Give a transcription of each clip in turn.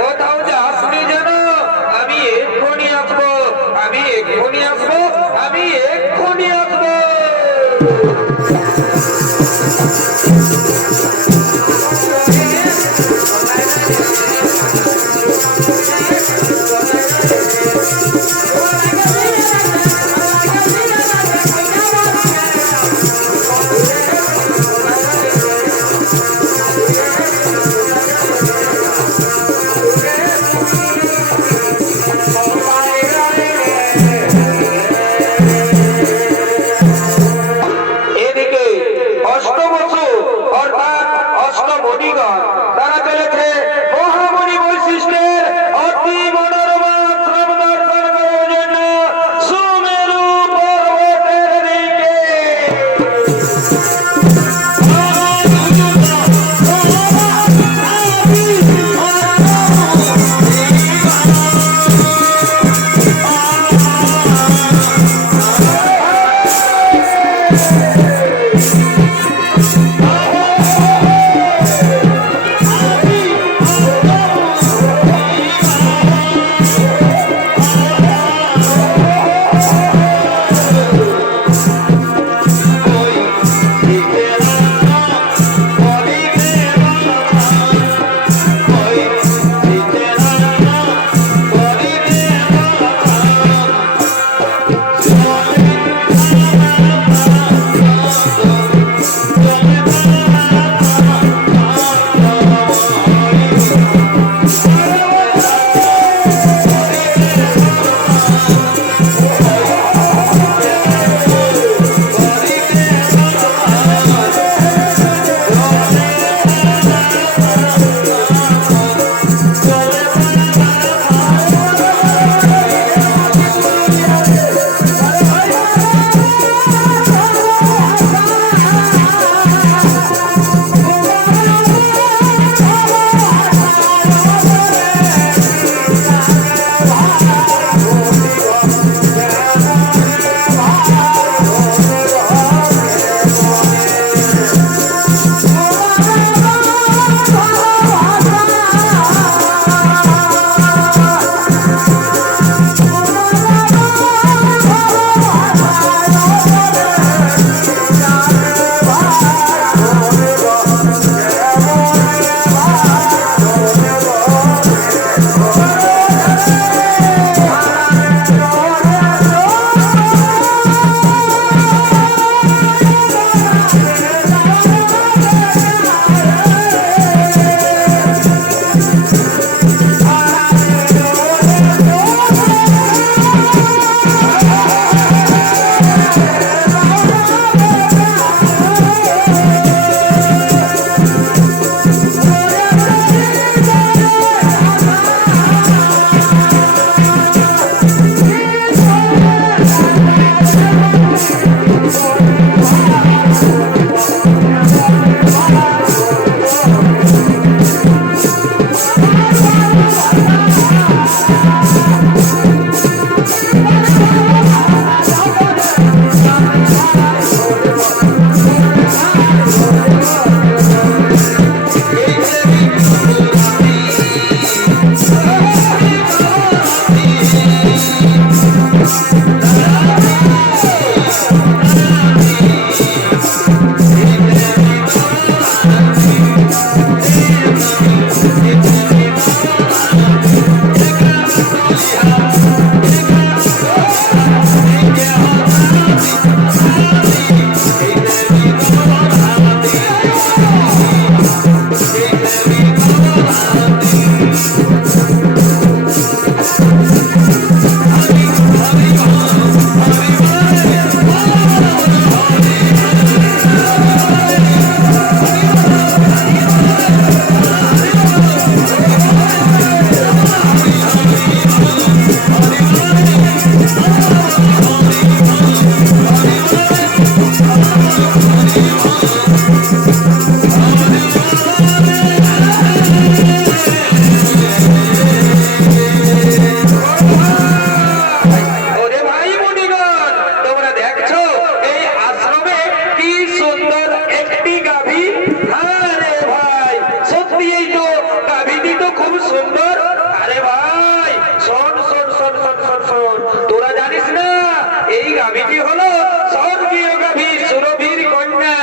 কোথাও যাসনি যেন, আমি এক্ষুনি আসবো, আমি এক্ষুনি আসবো, আমি এক্ষুনি আসবো। সুন্দর। আরে ভাই শোন শোন শোন শোন শোন শোন, তোরা জানিস না এই গাভীটি হলো স্বর্গীয় গাভী, সুরভীর কন্যা।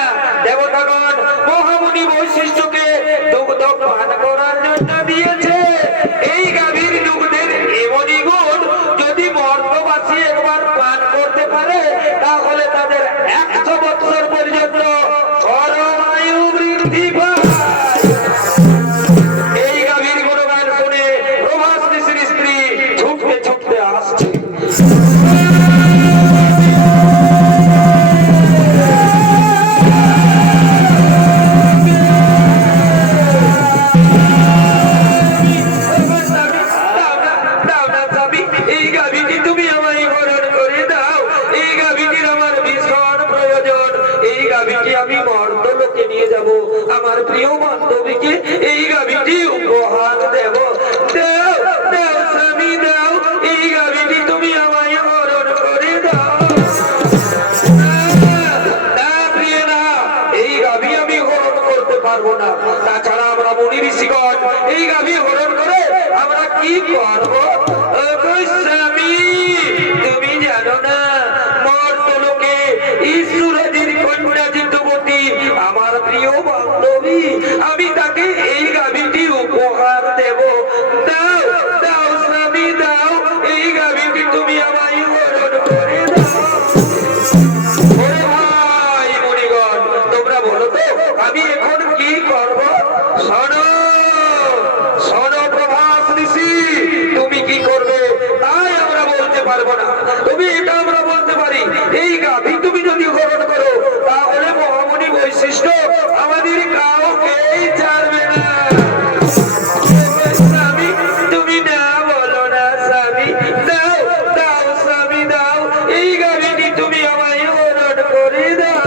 দেবতাগণ মহামুনি বৈশিষ্ট্যকে দুগ্ধ পান করার জন্য দিয়েছে। এই গাভীর দুগ্ধের এমনই গুণ, যদি মর্তবাসী একবার পান করতে পারে তাহলে তাদের 100 বছর পর্যন্ত পরমায়ু বৃদ্ধি পায়। এই গাভীর গুণগান শুনে প্রভাস ঋষির স্ত্রী ছুটতে ছুটতে আসছে। এই গাভীটি তুমি আমায় হরণ করে দাও, এই গাভীটির আমার ভীষণ প্রয়োজন। এই গাভীটি আমি মর্তলোকে নিয়ে যাব, আমার প্রিয় বান্ধবীকে এই গাভীটি উপহার দেব। দাও দাও স্বামী দাও, এই গাভীটি তুমি আমায় হরণ করে দাও। না প্রিয় না, এই গাভী আমি হরণ করতে পারবো না। তাছাড়া আমরা মুনি ঋষিগণ এই গাভী হরণ করে আমরা কি করবো? স্বামী তুমি জানো না, মর্তলোকে ঈশ্বরের কন্যা জিতবতী আমার প্রিয় বান্ধবী, আমি তাকে এই গাভীটি উপহার দেব। দাও দাও স্বামী দাও, এই গাভীটি তুমি আমায় হরণ করে দাও। ওরে ভাই মুনিগণ, তোমরা বলো তো আমি এখন কি করব? শোনো শোনো প্রভাস ঋষি, তুমি কি করবে তাই আমরা বলতে পারবো না, তুমি এটা আমরা বলতে পারি এই গাভী তুমি যদি হরণ করো তাহলে মহামুনি বৈশিষ্ট্য আমাদের কাউকেই ছাড়বে না। স্বামী তুমি না বলো না স্বামী, দাও দাও স্বামী দাও, এই গাভীটি তুমি আমায় হরণ করে দাও।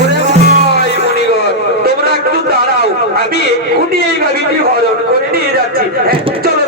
ওরে ভাই মুনিগণ, তোমরা একটু দাঁড়াও, আমি এক্ষুনি এই গাভীটি হরণ করে নিয়ে যাচ্ছি। চলো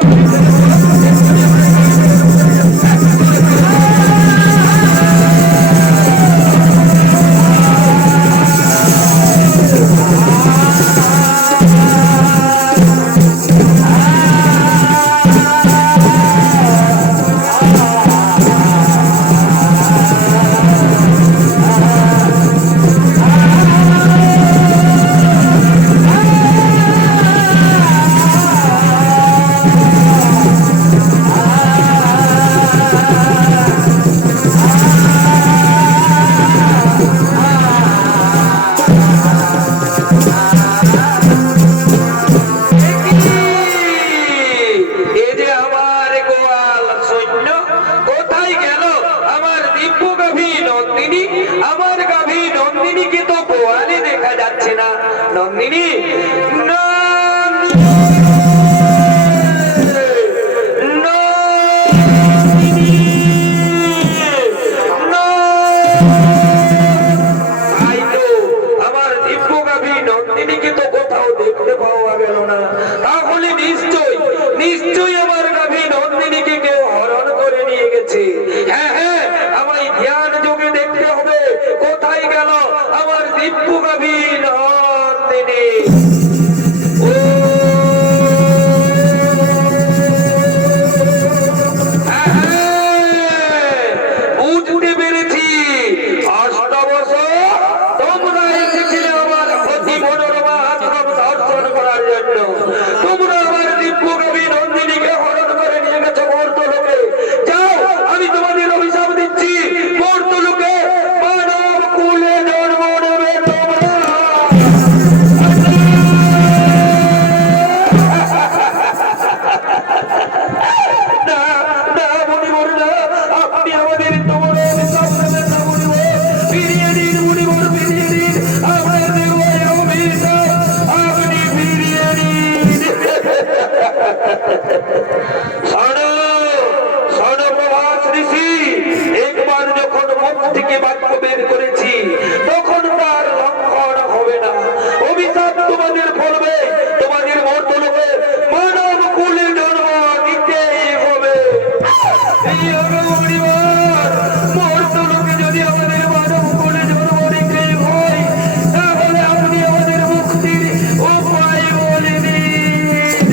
আমার গাভী নন্দিনীকে তো গোয়ালে দেখা যাচ্ছে না। নন্দিনী আমার দিব্য গাভী নন্দিনীকে তো কোথাও দেখতে পাওয়া গেল না। তাহলে নিশ্চয়ই নিশ্চয়ই আমার গাভী নন্দিনীকে কেউ হরণ করে নিয়ে গেছে। হ্যাঁ হ্যাঁ, আমায় ধ্যান যোগে দেখতে হবে কোথায় গেল আমার দিব্য গাভী নন্দিনী। বুঝতে পেরেছি, অষ্টাবশর তোমরা এসেছিলে আমার অতি মনোরমা আশ্রম দর্শন করার জন্য। তোমরা আমার দিব্য গাভী নন্দিনীকে হরণ করে নিয়ে গেছো মর্তলোকে। যাও, আমি তোমাদের অভিশাপ দিচ্ছি, মর্তলোকে মানব কুলে জন্ম নেবে তোমরা। না না মণিবর না, আপনি আমাদের তোমার অভিশাপ দেবেন না মণিবর। ফিরিয়ে দিন মণিবর, ফিরিয়ে দিন আমাদের ওই অভিশাপ, আপনি ফিরিয়ে দিন। শোনো শোনো প্রভাস ঋষি, একবার যখন মুখ থেকে বাক্য বের করেছি তখন তার লঙ্ঘন হবে না। অভিশাপ তোমাদের ফলবে, তোমাদের মর্তলোকে মানব কুলে জন্ম নিতেই হবে। এই পরিবার মর্তলোকে যদি আমাদের মানব কুলে জন্ম নিতেই হয় তাহলে আপনি আমাদের মুক্তির উপায় বলে দিন।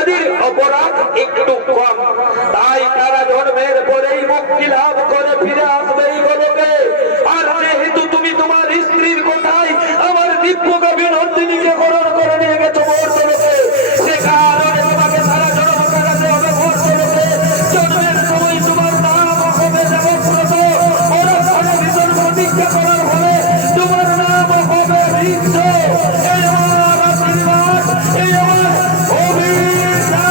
তাদের অপরাধ একটু কম, তাই তারা জন্মের পরেই মুক্তি লাভ করে ফিরে আসবে এই গোলকে। আর যেহেতু তুমি তোমার স্ত্রীর কোঠায় আমার দিব্য কবি নন্দিনীকে হরণ করে নিয়ে গেছো মর্তলোকে, সে কারণে তোমাকে সারা জন্ম কাটাতে হবে মর্তলোকে। জন্মের সময় তোমার নাম হবে দেবব্রত, পরক্ষণে ভীষণ প্রতিজ্ঞা করার ফলে তোমার নাম হবে ঋদ্ধ। এই আমার আশীর্বাদ, এই আমার অভিশাপ।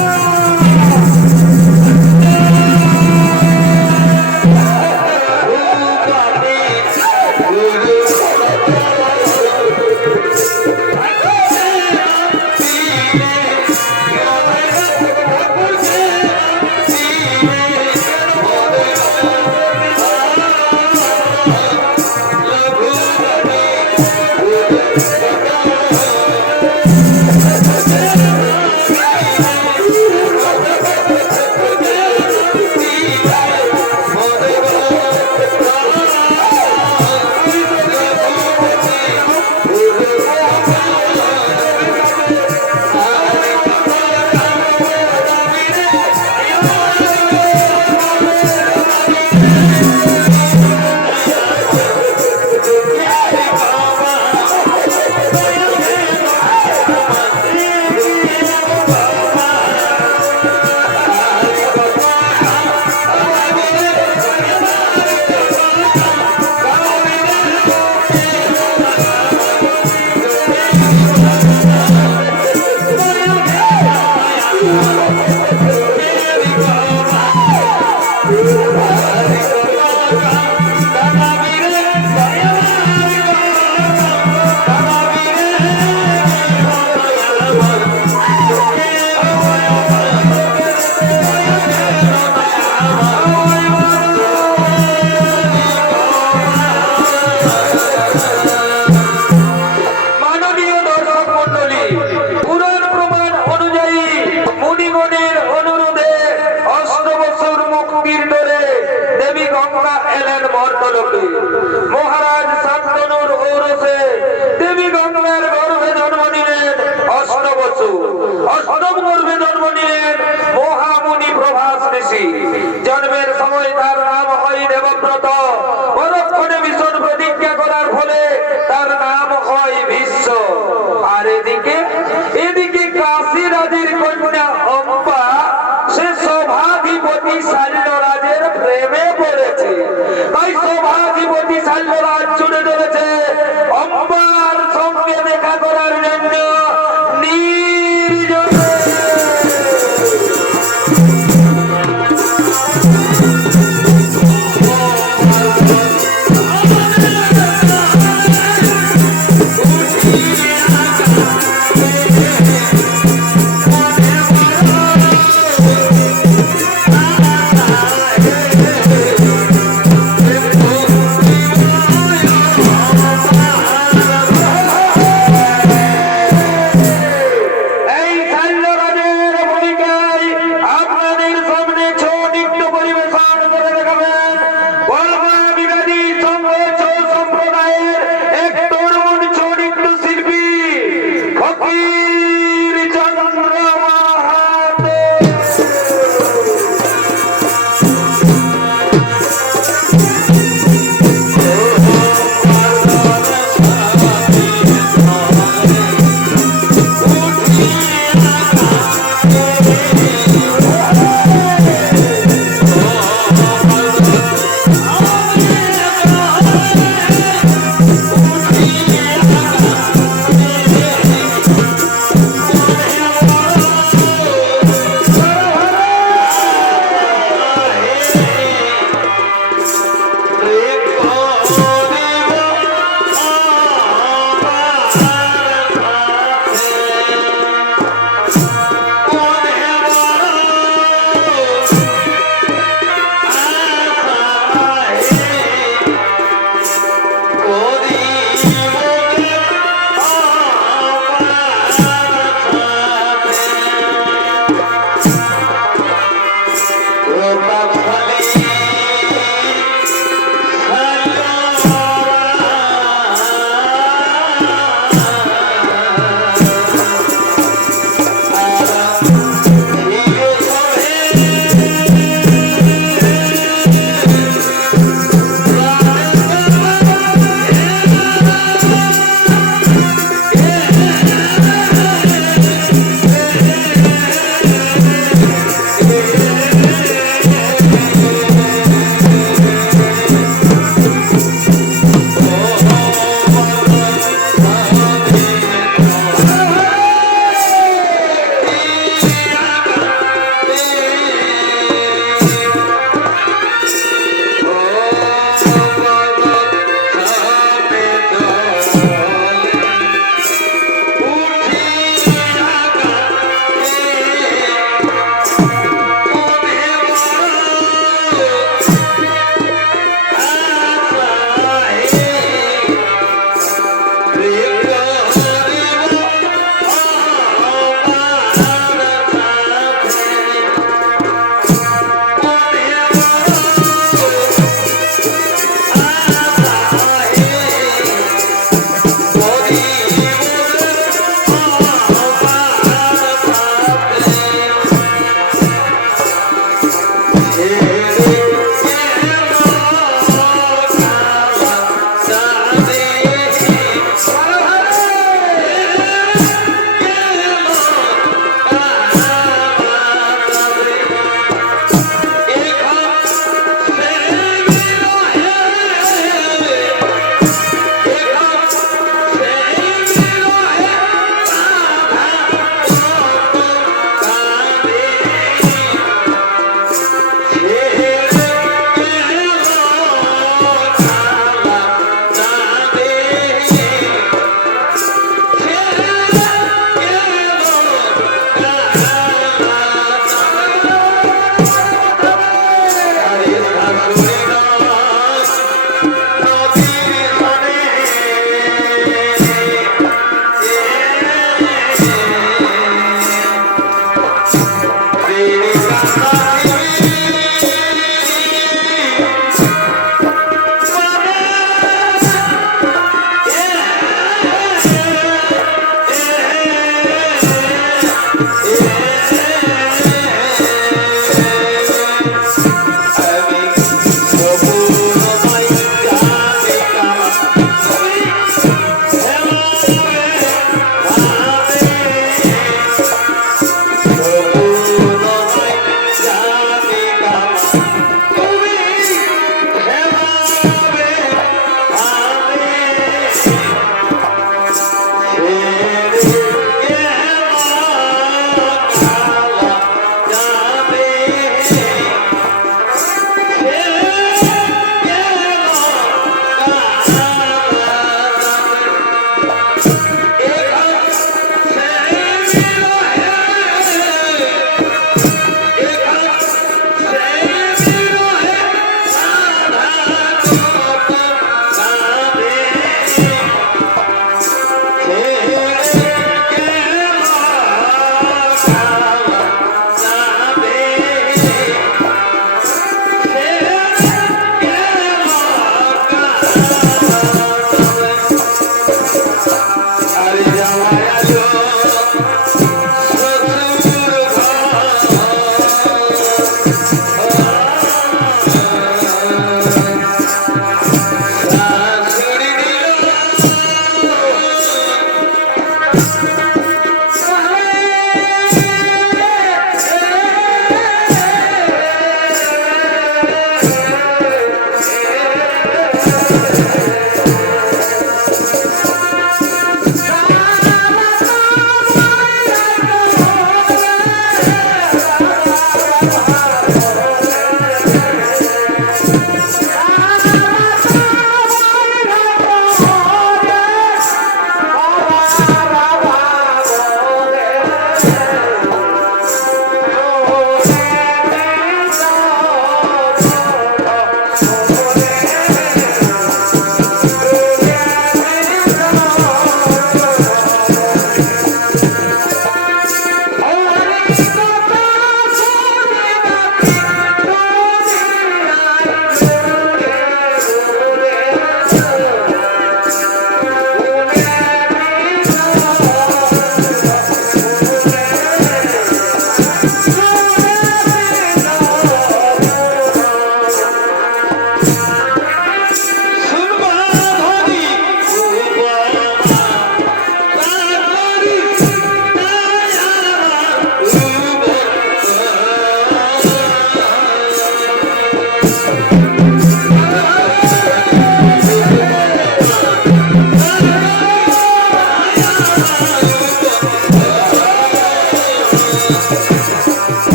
মহারাজ শান্তনুর ঔরসে দেবী গঙ্গার গর্ভে জন্ম নিলেন অষ্টবসু। অষ্টম গর্ভে জন্ম নিলেন মহামুনি প্রভাস ঋষি। জন্মের সময় তার নাম হয় দেবব্রত, পরক্ষণে ভীষণ প্রতিজ্ঞা করার ফলে তার নাম হয় ভীষ্ম। আর এদিকে কাশী রাজের কন্যা অম্বা, সে সভাধিপতি শাল্যরাজের প্রেমে পড়েছে। তাই সভাধিপতি শাল্যরাজ ছুটে চলেছে অম্বার সঙ্গে দেখা করার জন্য নির্জনে।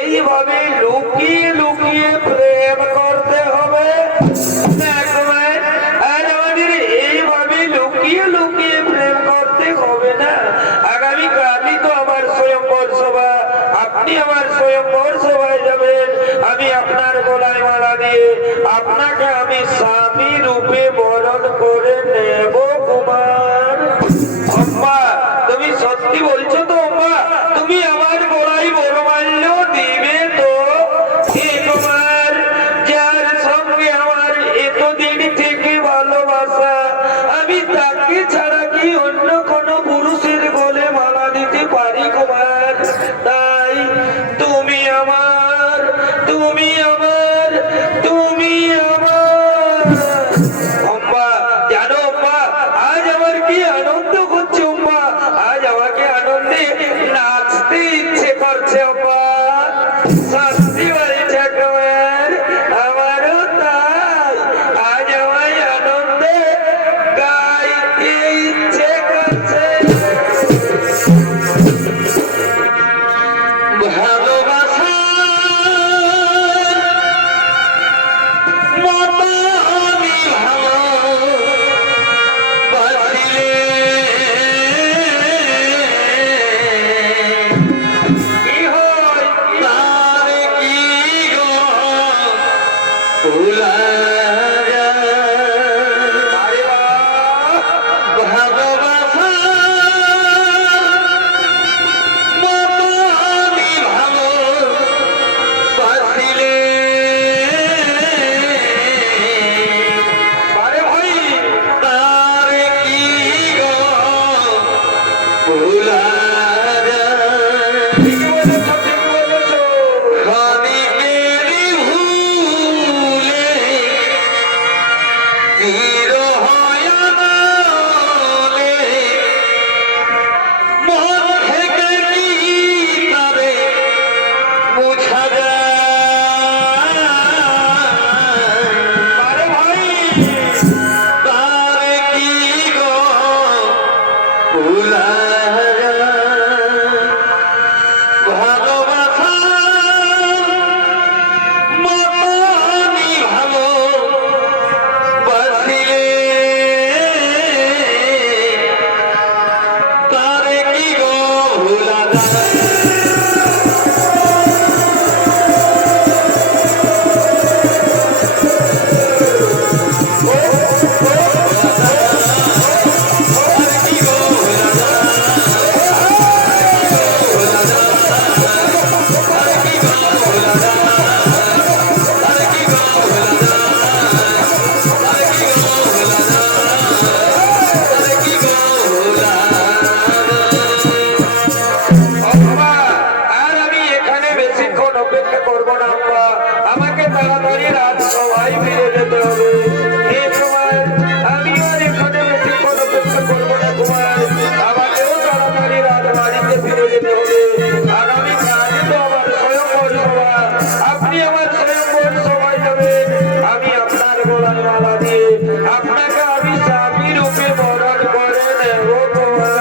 এইভাবে লুকিয়ে লুকিয়ে প্রেম করতে হবে, আর আমাদের এইভাবে লুকিয়ে লুকিয়ে প্রেম করতে হবে না। আগামী কালই তো আমার স্বয়ংবর সভা, আপনি আমার স্বয়ংবর সভায় যাবেন। আমি আপনার গলায় মালা দিয়ে আপনাকে আমি স্বামী রূপে বরণ করে নেব কুমার। আম্মা তুমি সত্যি বলছো তো? আম্মা তুমি আমার গলায় বরমাল্য দিবে তো? হে কুমার, যার সঙ্গে আমার এতদিন থেকে ভালোবাসা, আমি তাকে ছাড়া কি অন্য কোনো পুরুষের গলে মালা দিতে পারি কুমার? তাই তুমি আমার, তুমি আমার, তুমি আমার। আম্মা জানো আম্মা, আজ আমার কি আনন্দ হচ্ছে আম্মা, আজ আমাকে আনন্দে নাচতে ইচ্ছে করছে আম্মা। সত্যি বলছে কুমার, আমারও তাই, আজ আমার আনন্দে গাইতে ইচ্ছে করছে। ভালোবাসা মতো আমি ভালোবাসিলে আর আমি এখানে বেশিক্ষণ অপেক্ষা করবো না আম্মা, আমাকে তাড়াতাড়ি রাত সবাই ফিরে যেতে হবে। এই সময় আমি আর এখানে বেশিক্ষণ অপেক্ষা করবো না কুমার, আমাকেও তাড়াতাড়ি রাত বাড়িতে ফিরে যেতে হবে। আগামী কাল তো আমার স্বয়ংবর সভা, আপনি আমার স্বয়ংবর সভায় যাবেন। আমি আপনার গলায় মালা দিয়ে আপনাকে আমি স্বামী রূপে বরণ করে নেব কুমার।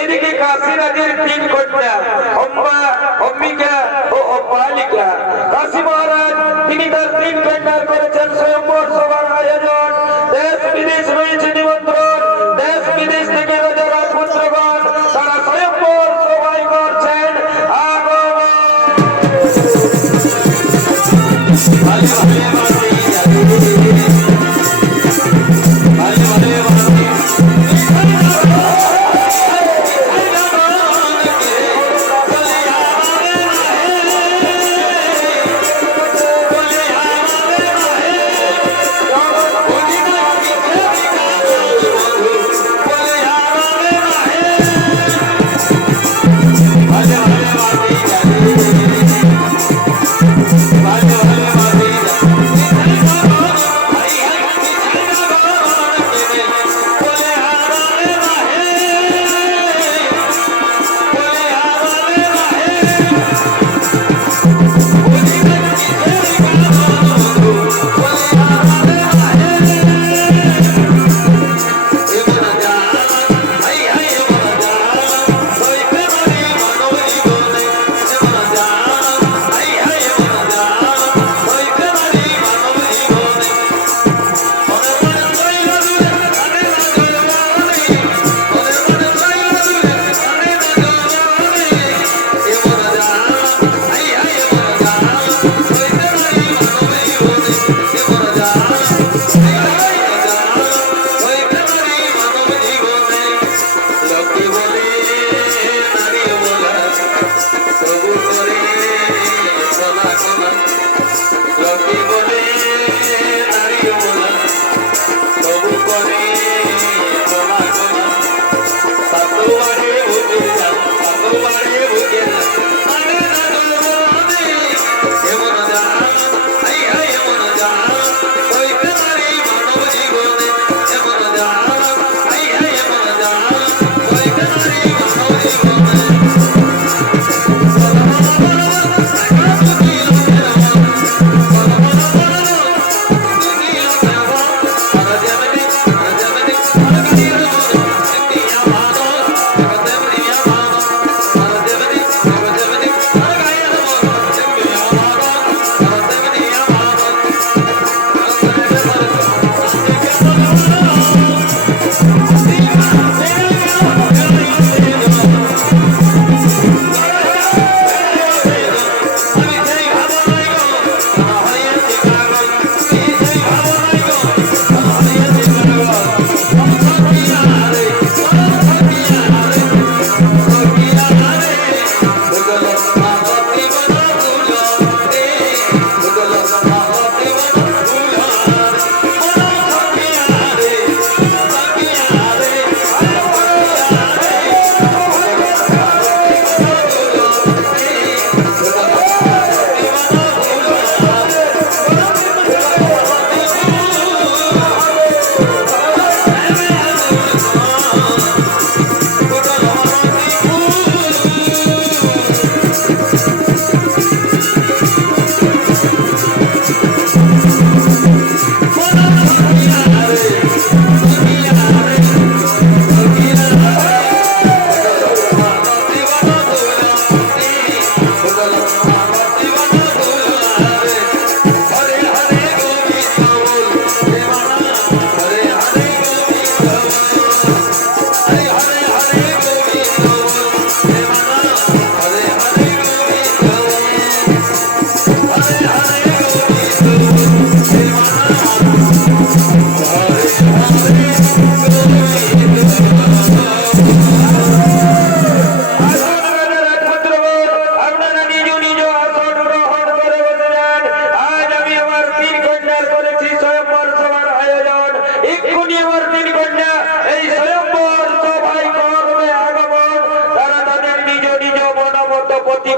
এদিকে কাশীরাজের তিন কন্যা অম্বা, অম্বিকা ও অম্বালিকা। কাশী মহারাজ তিনি তার তিন কন্যার করেছেন স্বয়ংবর সভার আয়োজন। দেশ বিদেশ রয়েছে নিমন্ত্রণ, দেশ বিদেশ থেকে রাজা রাজপুত্রগণ তারা স্বয়ংবর সভায় করছেন আগমন।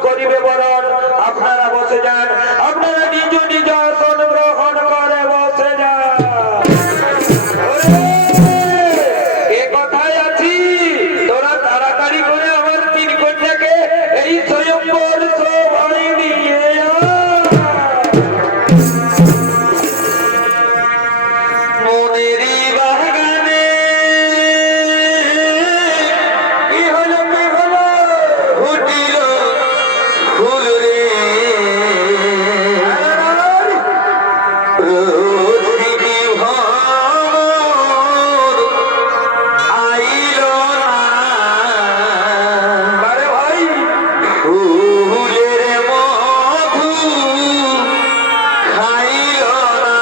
করিবে বরণ। আপনারা বসে যান, আপনারা নিজ নিজ আসন গ্রহণ করে বসে যান। এ কথায় আছি, তোরা তাড়াতাড়ি করে আমার তিন কন্যাকে এই স্বয়ম্বর সভায় নিয়ে আয়। মনেরই বাগানে কি হলো ফুটিল ফুল রে, রোদিনী ভ্রমর আইল না। আরে ভাই, ফুলের মধু খাইল না।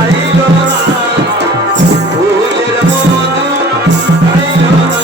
আইল না, ফুলের মধু খাইল না।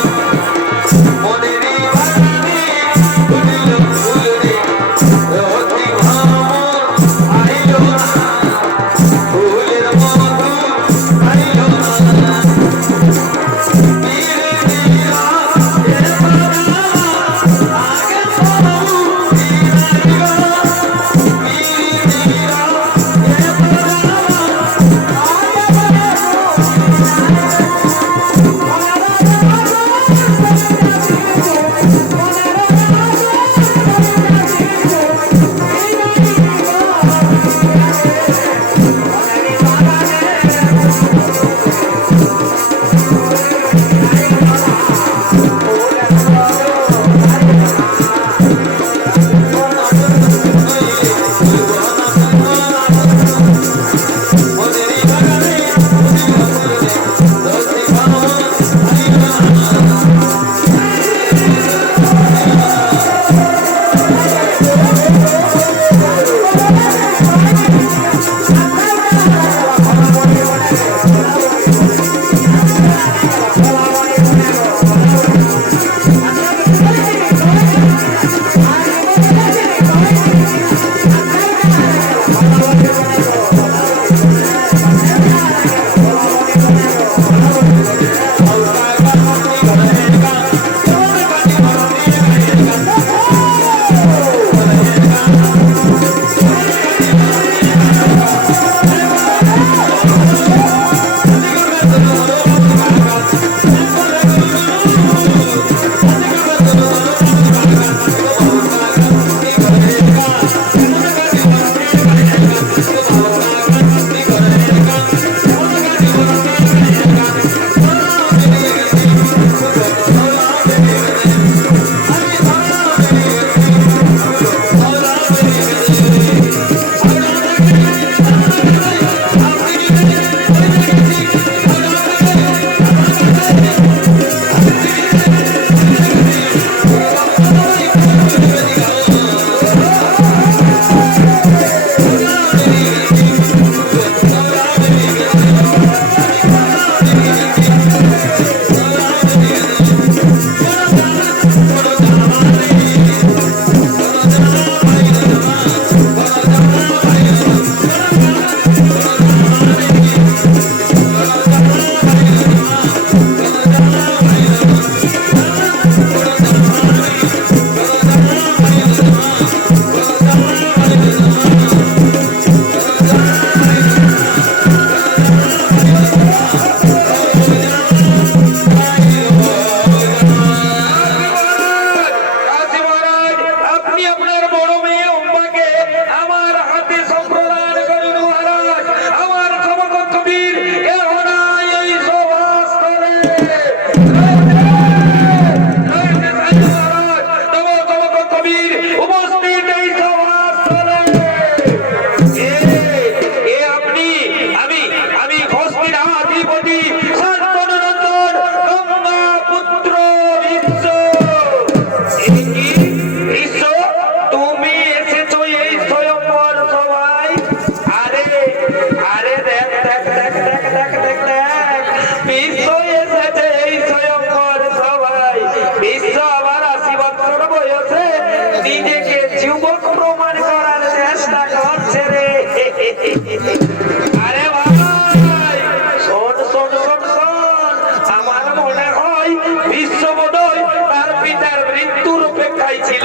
বিশ্ববোধয় তার পিতার মৃত্যুর অপেক্ষায় ছিল।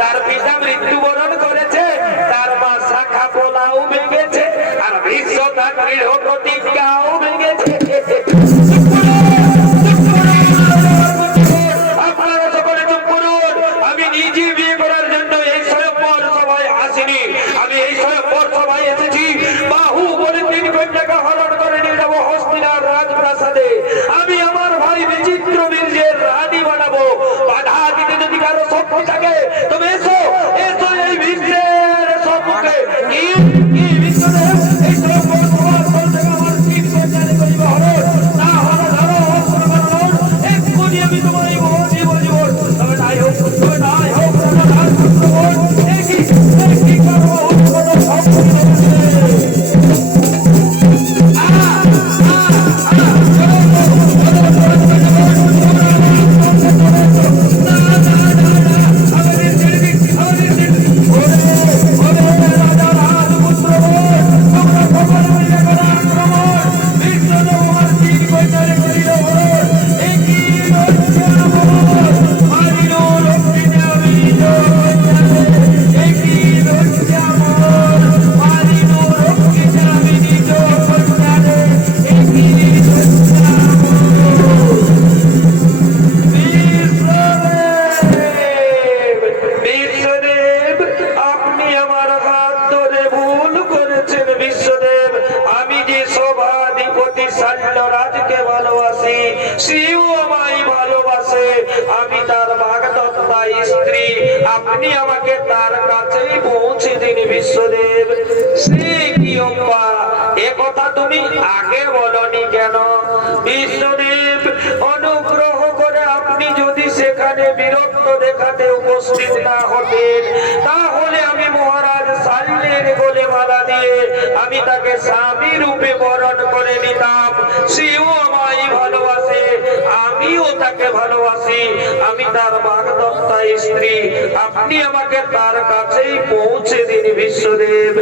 তার পিতা মৃত্যুবরণ করেছে, তার মা শাখা পোলাও ভেঙেছে, আর বিশ্ব তার দৃঢ় প্রতিজ্ঞাও ভেঙেছে। আপনারা সকলে চুপ করুন। আমি নিজে বিয়ে করার জন্য এই স্বয়ংবর সভায় আসিনি। আমি এই স্বয়ংবর সভায় এসেছি বাহু বলে 3 কন্যাকে হরণ করে নিয়ে যাবো হস্তিনার রাজপ্রাসাদে। আমি আমার ভাই বিচিত্র বীর্যের রানী বানাবো। বাধা দিতে যদি কারো শক্তি থাকে তবে এসো, এসো এই বীর্যের সম্মুখে। কি বিশ্বদেব, এই স্বয়ংবর সভার ফল থেকে আমার 3 কন্যাকে করিব হরণ। না হলে ধরো অস্ত্র করুন, এক্ষুনি আমি তোমায় বলছি বলিব। তবে নাই হোক, তবে নাই হোক, তবে নাই হোক, একই কর্ম উৎপন্ন সব আপনি আমাকে তার কাছেই পৌঁছে দিন বিশ্বদেব। সে কি অম্বা, এ কথা তুমি আগে বলনি কেন? বিশ্বদেব, অনুগ্রহ করে আপনি যদি সেখানে বীরত্ব দেখাতে উপস্থিত না হতেন তাহলে আমি মহারাজ শাল্যের গলে মালা দিয়ে আমি তাকে স্বামী রূপে বরণ করে নিতাম। সেও আমায় ভালোবাসে, আমিও তাকে ভালোবাসি। আমি তার বাগদত্তা স্ত্রী। আপনি আমাকে তার কাছেই পৌঁছে দিন বিশ্বদেব।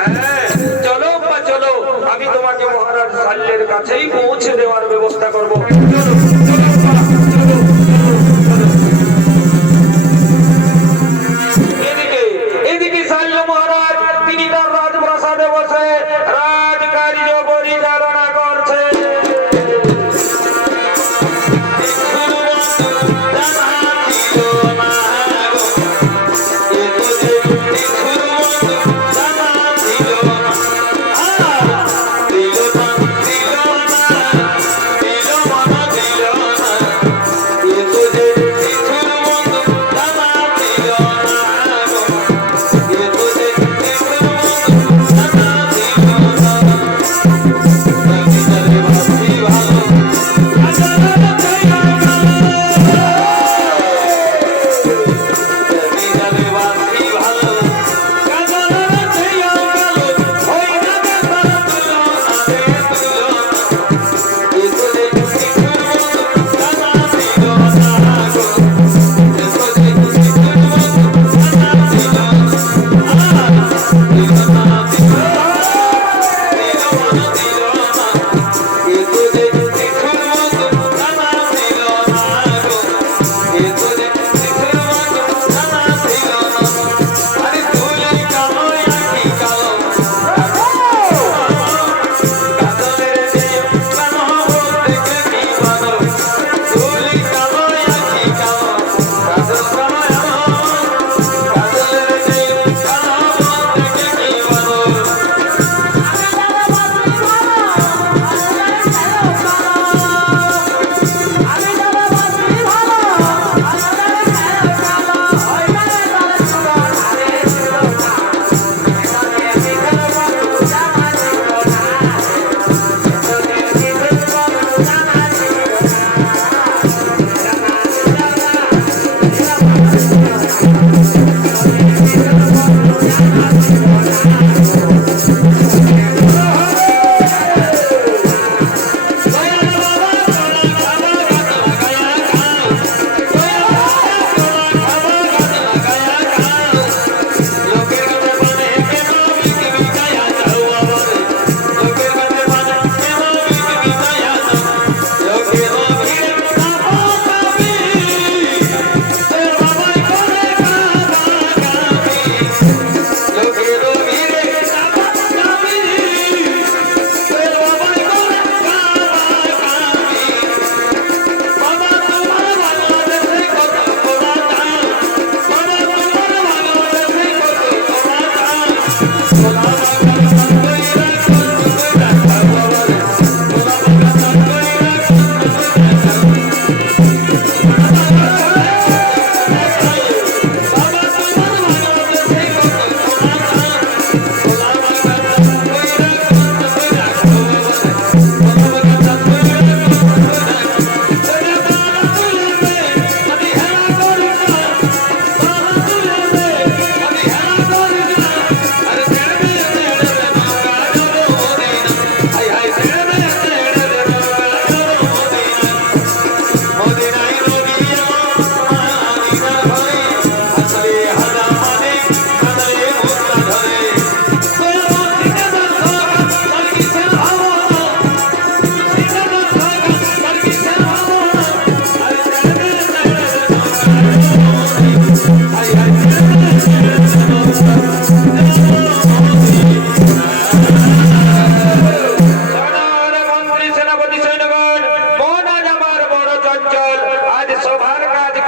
হ্যাঁ, চলো বা চলো, আমি তোমাকে মহারাজ শাল্যের কাছেই পৌঁছে দেওয়ার ব্যবস্থা করবো। চলো, চলো বা, চলো, চলো। এদিকে শাল্য মহারাজ তিনি তার রাজপ্রাসাদে বসে রাজকার্য পরিচালনা করছে। দিল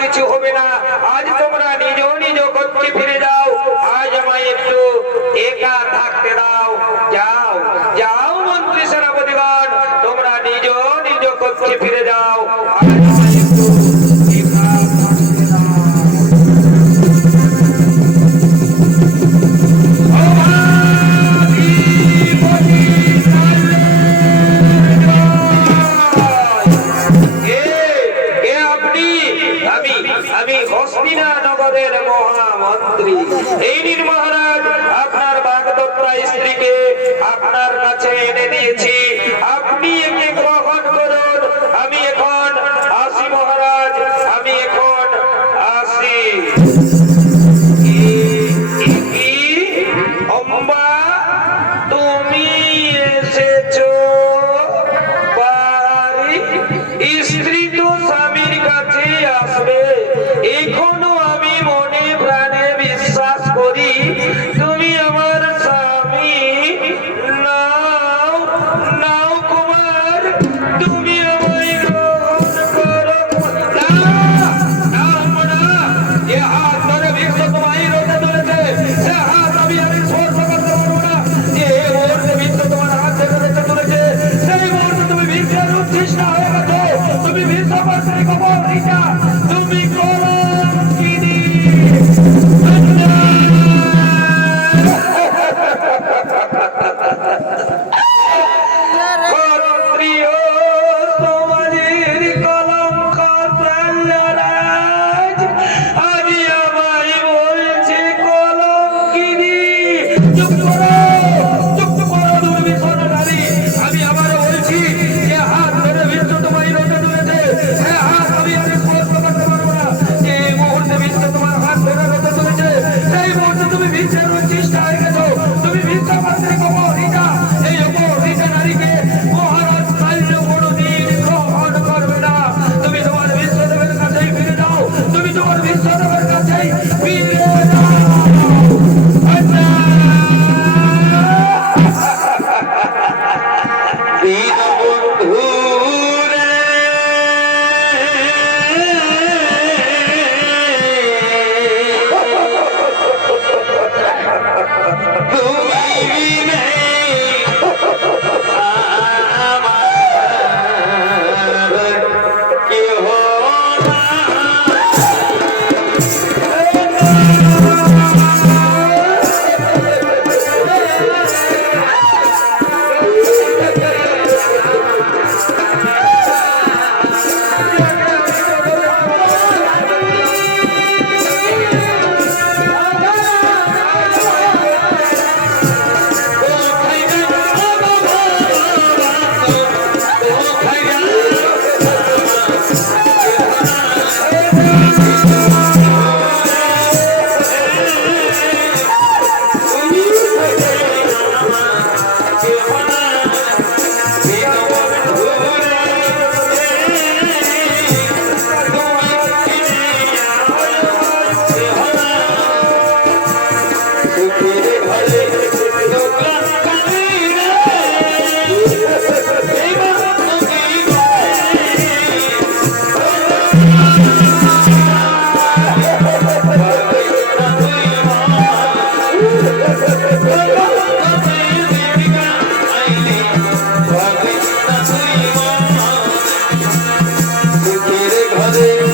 কিছু হবে না। আজ তোমরা নিজ নিজ কক্ষে ফিরে যাও। আজ আমায় একটু একা থাকতে দাও। যাও যাও মন্ত্রী সেনাপতিগণ, তোমরা নিজ নিজ কক্ষে ফিরে যাও। আজ আমায় একটু একা থাকতে দাও। আমি হস্তিনা নগরের মহামন্ত্রী। এই নিন মহারাজ, আপনার বাগদত্তা স্ত্রীকে আপনার কাছে এনে দিয়েছি, আপনি একে গ্রহণ করুন। আমি এখন আসি মহারাজ, আমি এখন আসি। অম্বা, তুমি এসেছো বাড়ি? স্ত্রী তো স্বামীর কাছে আসবে, এখনো আমি মনে প্রাণে বিশ্বাস করি তুমি আমার স্বামী। নাও নাও কুমার, তুমি আমায় গ্রহণ করো। না না না, এ হাত ধরে ভিক্ষ তোমায় রোদে তুলেছে, সে হাত আমি আর স্পর্শ করতে পারবো না। যে মুহূর্তে ভিক্ষ তোমার হাত থেকে রেখে তুলেছে, সেই মুহূর্তে তুমি ভিক্ষার উচ্ছিষ্ট হয়ে গেছো। তুমি ভিক্ষ করতে কবর রিটা, তুমি কলঙ্কিনী। ক্ষত্রিয় সমাজের কলঙ্ক রাজ, আমি আমায় বলছে কলঙ্কিনী। চুপ করো, চুপ করো দুর্বিষণ নারী। আমি আবার বলছি, যে হাত ধরে বিশ্ব তোমায় রোদে তুলেছে, সে হাত আমি আর স্পর্শ করতে পারবো না। যে মুহূর্তে বিশ্ব তোমার হাত ধরে রোদে তুলেছে, সেই মুহূর্তে তুমি বিশ্বের চেষ্টা হয়ে গেছো। তুমি বিশ্ব মাত্রে কবর রিটা, এই অপহৃতা নারীকে মহারাজ কাল্য কোনদিন গ্রহণ করবে না। তুমি তোমার বিশ্বদেবের কাছেই ফিরে যাও, তুমি তোমার বিশ্বদেবের কাছেই ফিরে যাও। দীনবন্ধু রে, তুমি নেই আমার কেহ না। Hare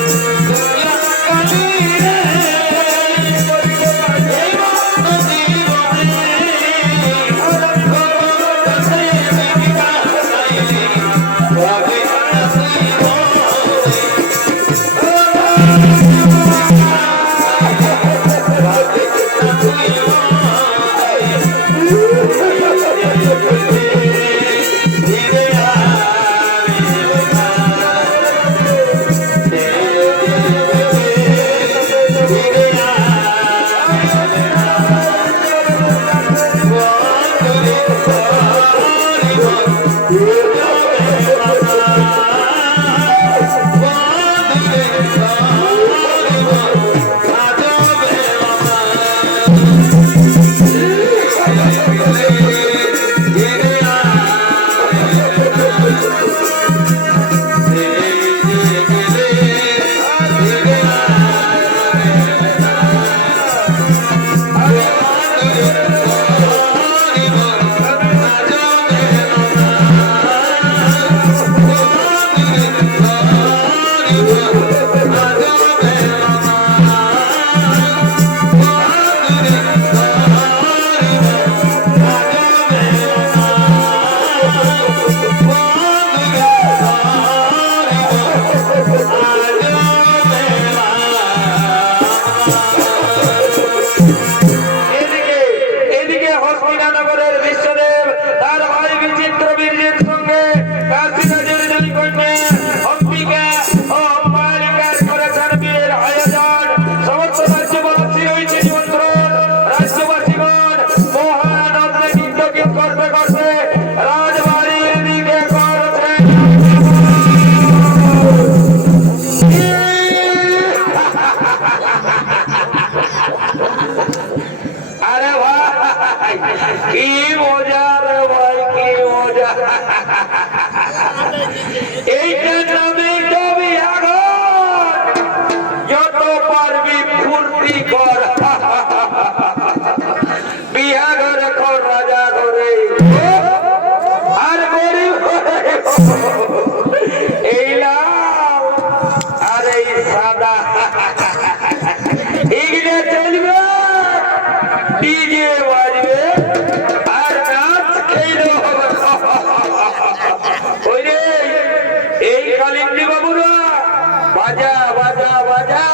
বাজা বাজা বাজা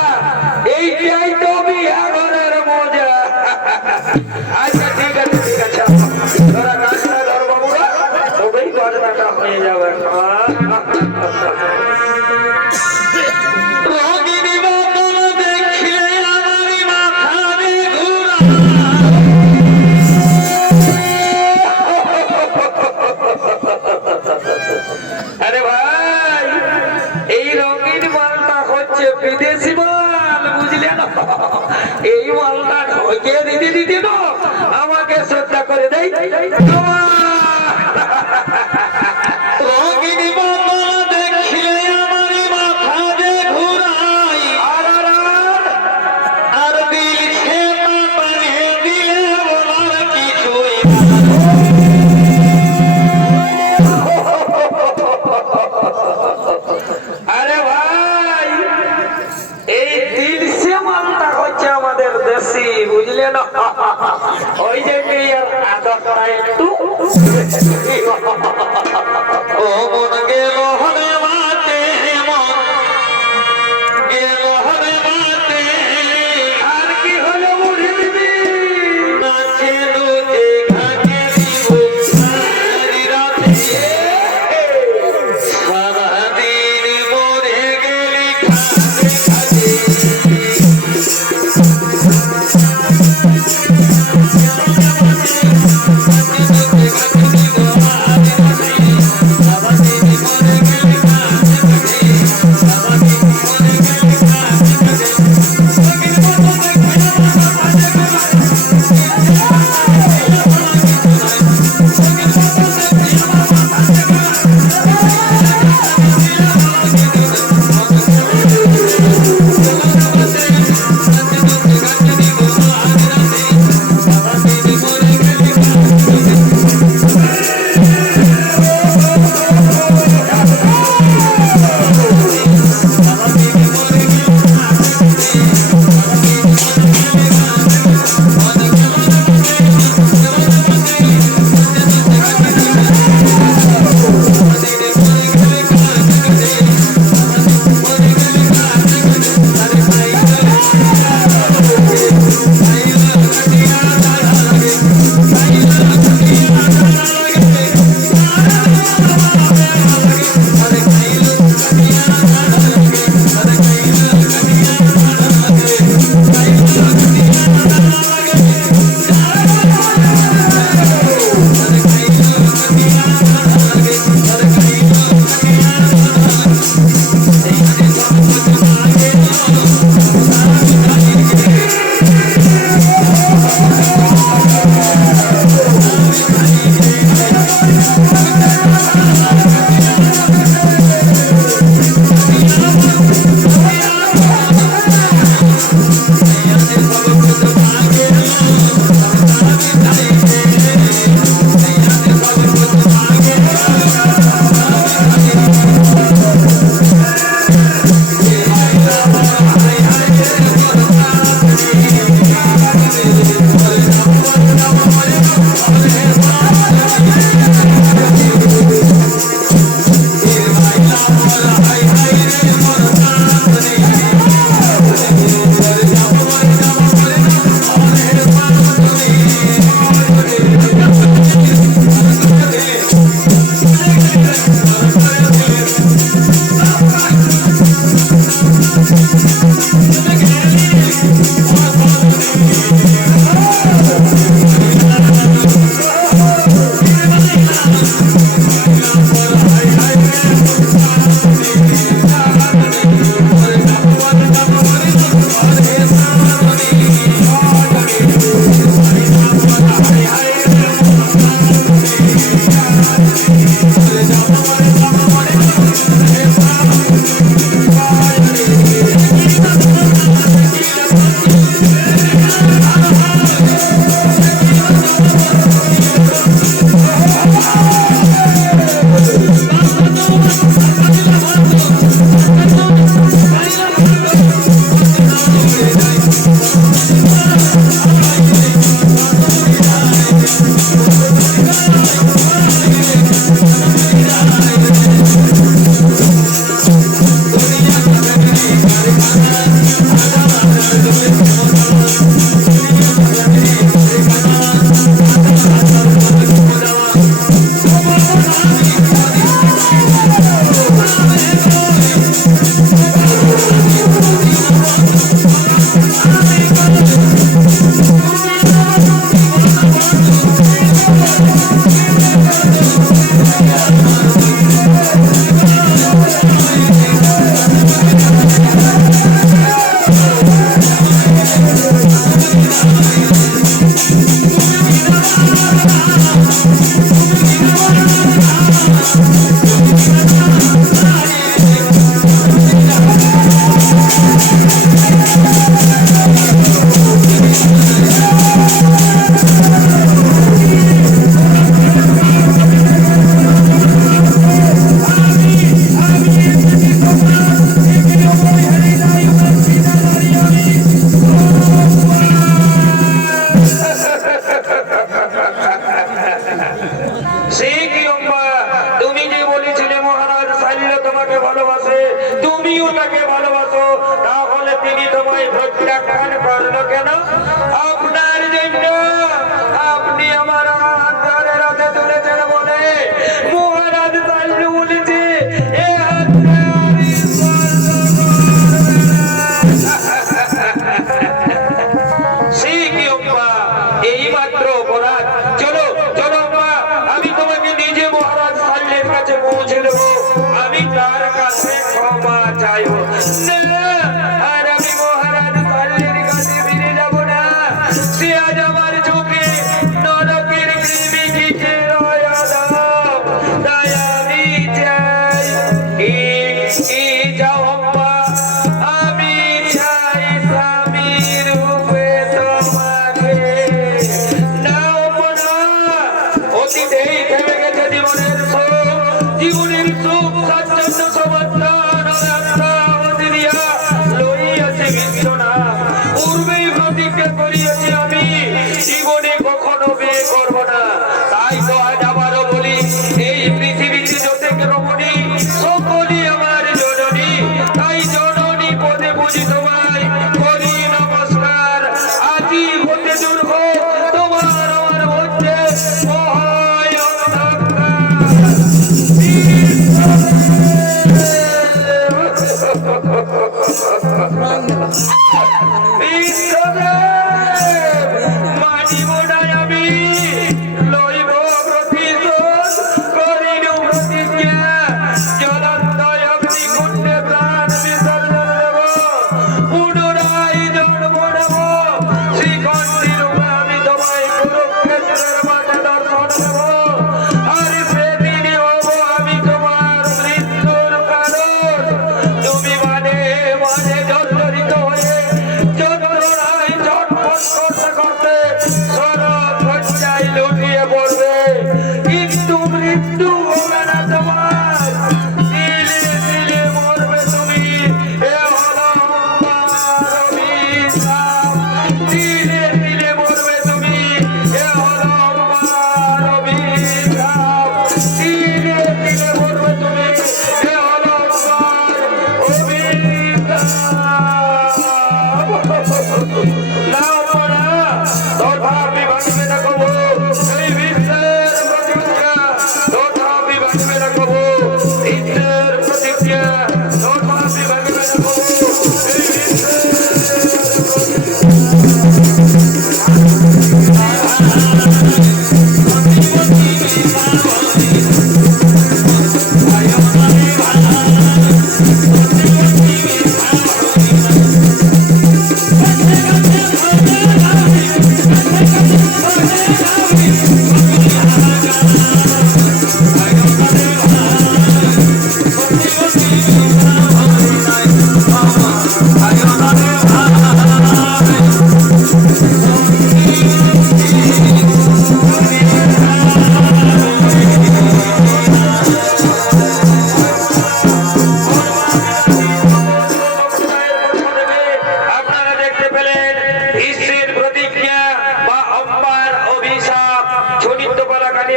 এইটাই তো বিয়া ঘরের মজা। আচ্ছা ঠিক আছে ঠিক আছে, তোরা গাছটা ধর বাবুরা, তবেই ঘটনাটা হয়ে যাবে। আরে ভাই, এই রঙিন মালটা হচ্ছে বিদেশি মাল, বুঝলে না? এই মালটা ঢোকে দিতে দিতে তো আমাকে শ্রদ্ধা করে দেয়। রঙিন মাল দেখলে আমার মাথা যে ঘুরাই, আর দিল ছেনা পানিয়ে দিলে বলার কিছুই। আরে ভাই, এই দিলসে মালটা হচ্ছে আমাদের দেশি, বুঝলে না? ওই যে আদরটা একটু ও মন গেল হরে মাতে, মন গেল হরে মাতে, আর কি হলো মুড়ি দিবি নাচে দুধে ঘাটে দিব সারি রাতে, সারাদিন মরে গেলি খাতে খাতে। প্রত্যাখ্যান করলো কেন? আপনার জন্য। আপনি আমার অন্তরের হাতে তুলেছেন বলে মহারাজ তাল্লু বলেছে এ হাতে আমি সেই কি অম্মা, এই মাত্র অপরাধ। চলো চলো অম্মা, আমি তোমাকে নিজে মহারাজ সাল্লের কাছে পৌঁছে দেবো, আমি তার কাছে ক্ষমা চাইব। না, আর আমি মহারাজ সাল্লের কাছে ফিরে যাব না। সে আজ আমার চোখে নরকের কৃমি খিচে রয়াদাম, তাই আমি চাই কি যাও অম্মা, আমি চাই স্বামী রূপে তোমাকে। না অম্মা না, অতীতেই থেমে গেছে জীবনের সুখ, জীবনের সুখ স্বাচ্ছন্দ্য সমর্থন আত্মা দিয়া লইয়াছে বিশ্বনা। পূর্বেই প্রতিজ্ঞা করিয়াছি আমি জীবনে কখনো বিয়ে করব না। তাই তো আজ আবারও বলি, এই পৃথিবীতে যতেক রমণী সকলই আমার জননী। তাই জননী পদে বুঝি তোমায় করি নমস্কার। আজি হতে দূর হোক তোমার আমার মধ্যে মহায় অন্ধকার। মানিব না আমি, লইব প্রতিশোধ, করিল প্রতিজ্ঞা। জ্বলন্ত অগ্নিকুণ্ডে প্রাণ বিসর্জন দেব, পুনরায় জন্ম নেব। শ্রীকণ্ঠী রূপে আমি তোমায় কুরুক্ষেত্রের মাঝে দর্শন দেব। আর সেদিনই হব আমি তোমার মৃত্যুর কারণ। তুমি মানে মানে জর্জরিত হয়ে যন্ত্রণায় ছটফট করতে করতে সরসজ্জায় লুটিয়ে পড়বে, কিন্তু মৃত্যু হবে না তোমার। দিলে দিলে মরবে তুমি, এ হলো আমার অভিশাপ। দিলে দিলে মরবে তুমি, এ হলো আমার অভিশাপ। দিলে দিলে মরবে তুমি, এ হলো আমার অভিশাপ। তথাপি ভাঙবে না কবু এই বিশ্বের প্রতিজ্ঞা, তথাপি ভাঙবে না কবু বিশ্বের প্রতিজ্ঞা, তথাপি ভাঙবে না কবু এই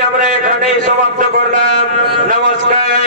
আমরা এখানেই সমাপ্ত করলাম। নমস্কার।